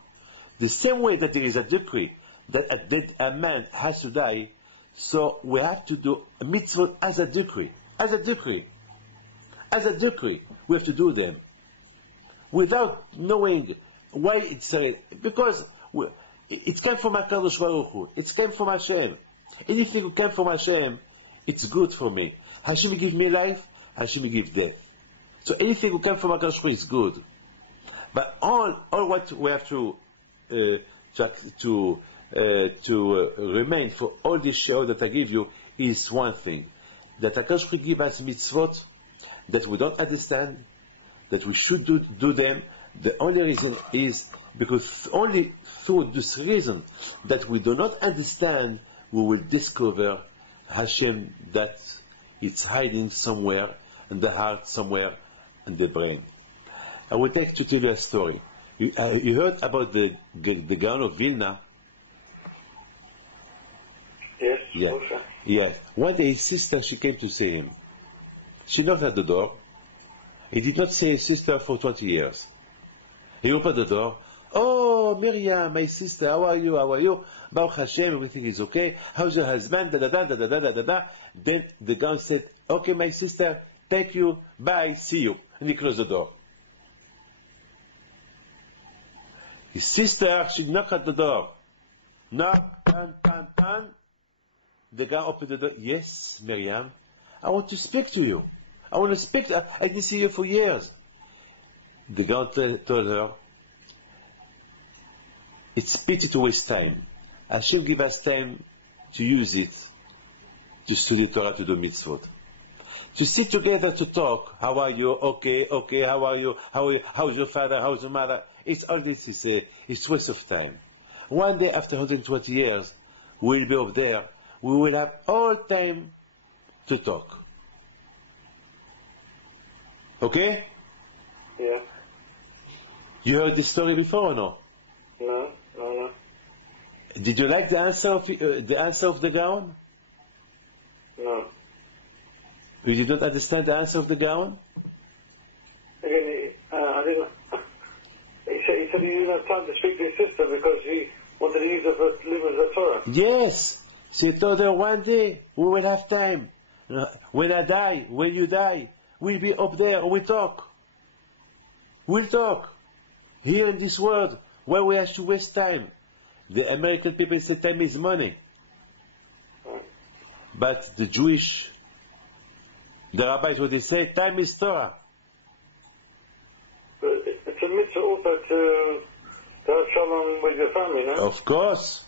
The same way that there is a decree that a man has to die, so we have to do a mitzvot as a decree. As a decree. As a decree. We have to do them. Without knowing why it's because it came from HaKadosh Baruch Hu. It came from Hashem. Anything that came from Hashem, it's good for me. Hashem give me life, Hashem give death. So anything that came from HaKadosh Baruch Hu is good. But all what we have to remain for all this show that I give you is one thing. That HaKadosh Baruch Hu give us mitzvot that we don't understand, that we should do them. The only reason is because only through this reason that we do not understand, we will discover Hashem that it's hiding somewhere in the heart, somewhere in the brain. I would like to tell you a story. You heard about the Gaon of Vilna? Yes. Yeah. Also. Yeah. One day his sister, she came to see him. She knocked at the door. He did not see his sister for 20 years. He opened the door. Oh, Miriam, my sister, how are you? How are you? Baruch Hashem, everything is okay. How's your husband? Da da da da da da da da. Then the guy said, okay, my sister, thank you, bye, see you. And he closed the door. His sister, she knocked at the door. Knock, pan, pan, pan. The guy opened the door. Yes, Miriam, I want to speak to you. I want to speak. I didn't see you for years. The guy told her, it's pity to waste time. I should give us time to use it to study Torah, to do mitzvot. To sit together to talk. How are you? Okay, how are you? How's your father? How's your mother? It's all this it's waste of time. One day after 120 years, we'll be up there. We will have all time to talk. Okay? Yeah. You heard this story before or no? No. Did you like the answer of the Gaon? No. You did not understand the answer of the Gaon? Again, I didn't. He said he didn't have time to speak to his sister because he wanted to use her for to live as a Torah. Yes. She told her one day we will have time. When I die, when you die, we'll be up there. We'll talk. We'll talk. Here in this world, where we have to waste time. The American people say time is money. But the Jewish, the rabbis, what they say, time is Torah. But it's a mitzvah also to have shalom with your family, no? Of course.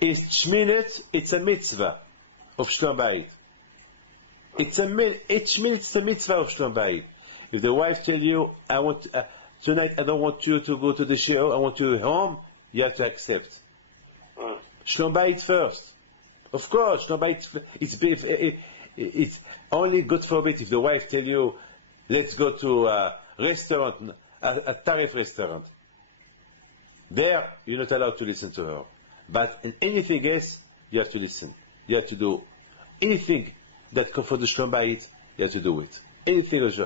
It's Shminet, it's a mitzvah of Shlom Bayit. It's a mitzvah of Shlom Bayit. If the wife tells you, tonight I don't want you to go to the show, I want you home, you have to accept. Shlom Bayit first. Of course, Shlom Bayit, it's only good for it if the wife tells you, let's go to a restaurant, a tariff restaurant. There, you're not allowed to listen to her. But in anything else, you have to listen. You have to do anything that comes from the Shlom Bayit, you have to do it. Anything else.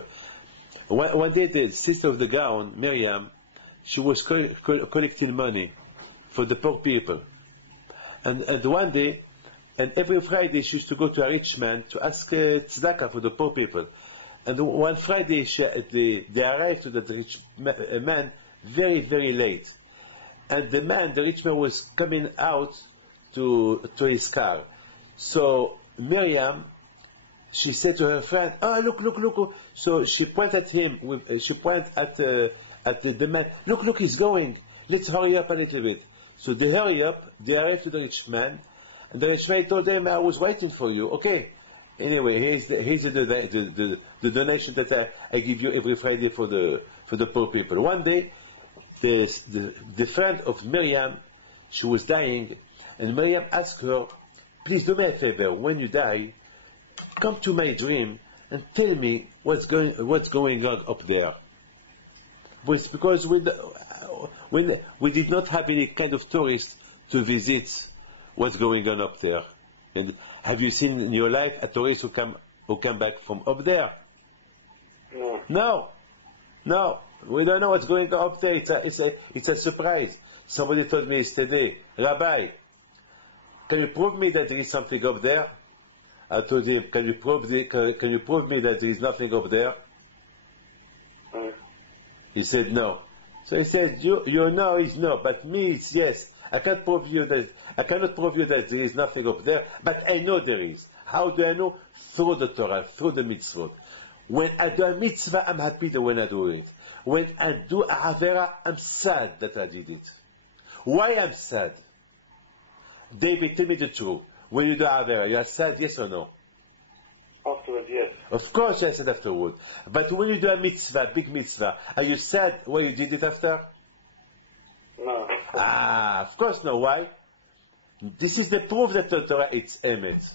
One day, the sister of the Gaon, Miriam, she was collecting money for the poor people. And one day, And every Friday she used to go to a rich man to ask tzedakah for the poor people. And one Friday they arrived to the rich man very, very late. And the rich man was coming out to his car. So Miriam, she said to her friend, "Oh, look." So she pointed at him. She pointed at the man. Look, he's going. Let's hurry up a little bit. So they hurry up. They arrived to the rich man. And the rich man told them, "I was waiting for you." Okay. Anyway, here's the donation that I give you every Friday for the poor people. One day, the friend of Miriam, she was dying, and Miriam asked her, "Please do me a favor. When you die, come to my dream and tell me what's going on up there." Because we did not have any kind of tourists to visit what's going on up there. And have you seen in your life a tourist who come back from up there? No. We don't know what's going on up there. It's a surprise. Somebody told me yesterday, "Rabbi, can you prove me that there is something up there?" I told him, "Can you prove me that there is nothing up there?" He said no. So he said, "You know is no, but me it's yes. I cannot prove you that there is nothing up there, but I know there is." How do I know? Through the Torah, through the mitzvot. When I do a mitzvah, I'm happy that when I do it. When I do a avera, I'm sad that I did it. Why I'm sad? David, tell me the truth. When you do avera, you are sad, yes or no? Afterwards, yes. Of course I said afterward. But when you do a mitzvah, big mitzvah, are you sad when you did it after? No. Of course no. Why? This is the proof that the Torah is emet.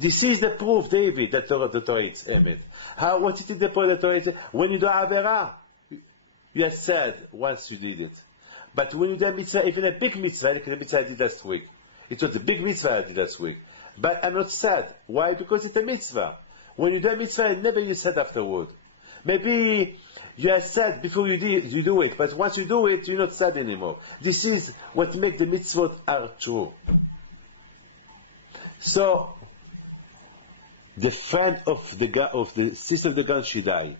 This is the proof, David, that the Torah is emet. What is the proof that the Torah is emet? When you do avera, you are sad once you did it. But when you do a mitzvah, even a big mitzvah, like the mitzvah I did last week, it was a big mitzvah I did last week. But I'm not sad. Why? Because it's a mitzvah. When you do a mitzvah, never you sad afterward. Maybe you are sad before you do it, but once you do it, you're not sad anymore. This is what makes the mitzvot are true. So, the friend of the sister of the girl, she died.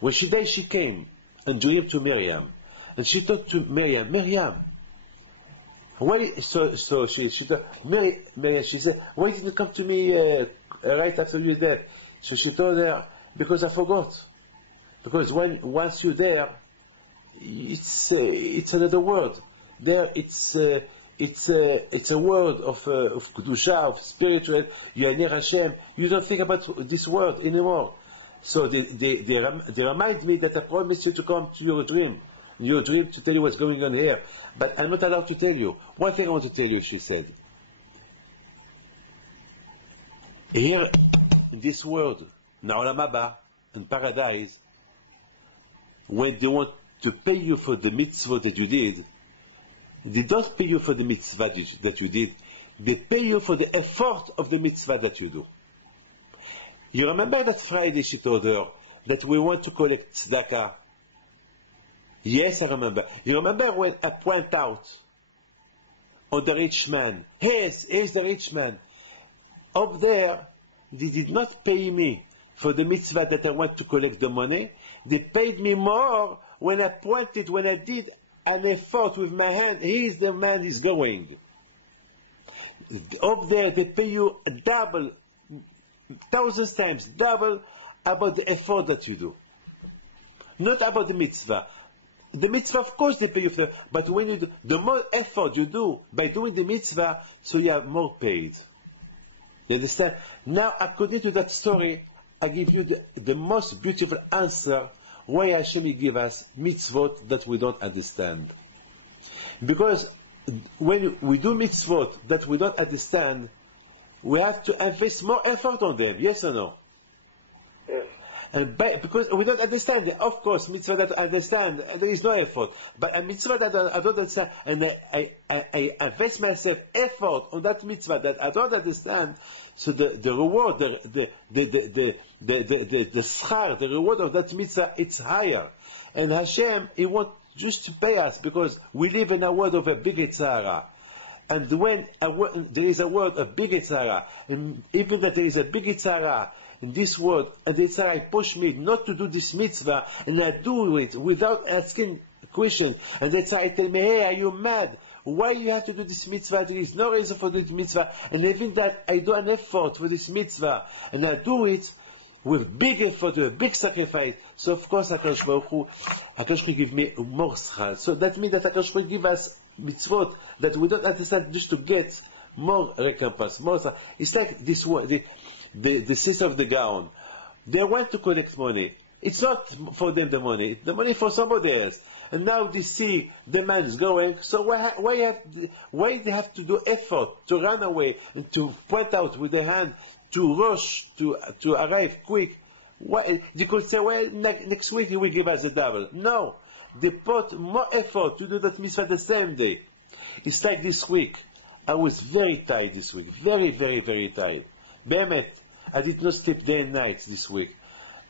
When she died, she came and dreamed to Miriam, and she talked to Miriam. Why? So she told Miriam. She said, "Why didn't you come to me right after you dead?" So she told her, "Because I forgot. Because once you're there, it's another world. There, it's a world of kedusha, of spiritual. You are near Hashem. You don't think about this world anymore. So they remind me that I promised you to come to your dream to tell you what's going on here. But I'm not allowed to tell you. One thing I want to tell you," she said. Here, in this world, in Olam Haba, in paradise, when they want to pay you for the mitzvah that you did, they don't pay you for the mitzvah that you did. They pay you for the effort of the mitzvah that you do. You remember that Friday she told her that we want to collect tzedakah? Yes, I remember. You remember when I point out on the rich man? Yes, here's the rich man. Up there, they did not pay me for the mitzvah that I want to collect the money. They paid me more when I did an effort with my hand. Here's the man is going. Up there, they pay you double, thousands times, double about the effort that you do. Not about the mitzvah. The mitzvah, of course, they pay you for that, but when you do, the more effort you do by doing the mitzvah, so you are more paid. You understand? Now, according to that story, I give you the most beautiful answer why Hashem give us mitzvot that we don't understand. Because when we do mitzvot that we don't understand, we have to invest more effort on them. Yes or no? Yes. And because we don't understand it, of course, mitzvah that I understand, there is no effort. But a mitzvah that I don't understand, and I invest myself effort on that mitzvah that I don't understand, so the reward, the schar, the reward of that mitzvah, it's higher. And Hashem, He wants just to pay us because we live in a world of a big Yitzhara. And when there is a word of big Yitzhara, and even that there is a big Yitzhara in this word, and the Yitzhara push me not to do this mitzvah, and I do it without asking a question, and the Yitzhara tell me, hey, are you mad? Why you have to do this mitzvah? There is no reason for this mitzvah, and even that I do an effort for this mitzvah, and I do it with big effort, with big sacrifice. So of course HaKadosh Baruch Hu give me more schal. So that means that HaKadosh Baruch Hu give us mitzvot that we don't understand just to get more recompense, more schal. It's like this one, the sister of the gown. They want to collect money. It's not for them the money for somebody else. And now they see the man is going, so why they have to do effort to run away and to point out with the hand, to rush, to arrive quick? Why? They could say, well, next week he will give us a double. No, they put more effort to do that mitzvah the same day. It's like this week. I was very tired this week, very, very, very tired. Behemet, I did not sleep day and night this week.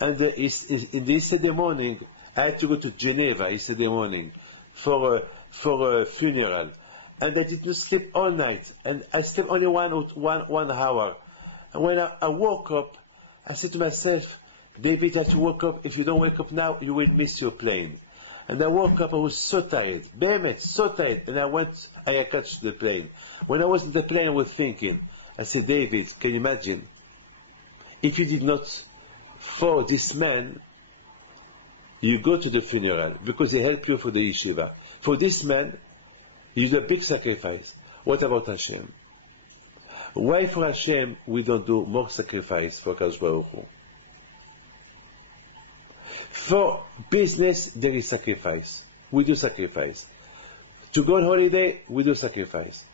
And in the yesterday morning, I had to go to Geneva yesterday morning for a funeral, and I did not sleep all night, and I slept only one hour. And when I woke up, I said to myself, David, as you woke up, if you don't wake up now, you will miss your plane. And I woke up, I was so tired, Behemet, so tired, and I catch the plane. When I was in the plane, I was thinking, I said, David, can you imagine, if you did not, for this man, you go to the funeral because he helped you for the yeshiva. For this man, you do a big sacrifice. What about Hashem? Why for Hashem we don't do more sacrifice for Kadosh Baruch Hu? For business there is sacrifice. We do sacrifice. To go on holiday, we do sacrifice.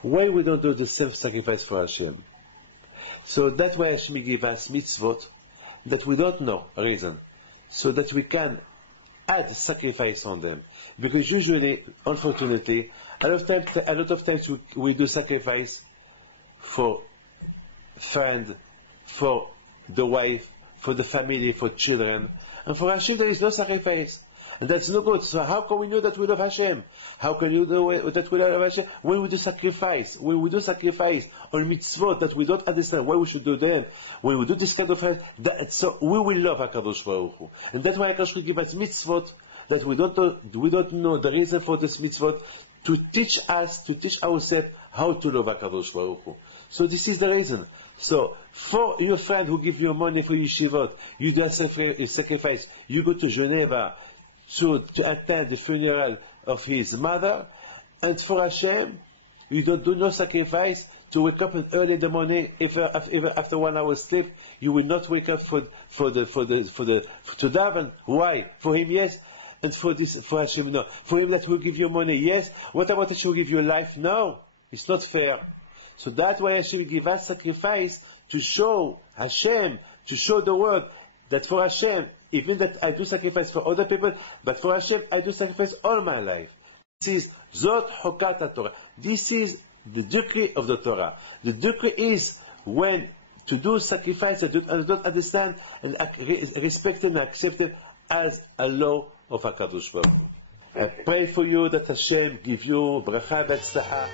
Why we don't do the same sacrifice for Hashem? So that's why Hashem gives us mitzvot that we don't know reason, so that we can add sacrifice on them. Because usually, unfortunately, a lot of times we do sacrifice for friend, for the wife, for the family, for children, and for Hashem there is no sacrifice. And that's no good. So how can we know that we love Hashem? How can you know that we love Hashem? When we do sacrifice on mitzvot that we don't understand why we should do them, when we do this kind of thing, so we will love HaKadosh Baruch Hu. And that's why HaKadosh Baruch Hu give us mitzvot that we don't know the reason for this mitzvot, to teach ourselves how to love HaKadosh Baruch Hu. So this is the reason. So for your friend who give you money for yeshivot, you do a sacrifice. You go to Geneva to attend the funeral of his mother, and for Hashem, you don't do no sacrifice to wake up early in the morning. If after 1 hour sleep, you will not wake up to daven. Why? For him, yes, and for Hashem, no. For him that will give you money, yes. What about Hashem will give you life? No, it's not fair. So that's why Hashem give us sacrifice to show Hashem, to show the world that for Hashem, even that I do sacrifice for other people, but for Hashem I do sacrifice all my life. This is Zot Chukat Torah. This is the decree of the Torah. The decree is when to do sacrifice that I don't understand and respect and accept it as a law of HaKadosh Baruch Hu. I pray for you that Hashem give you bracha v'tzlacha.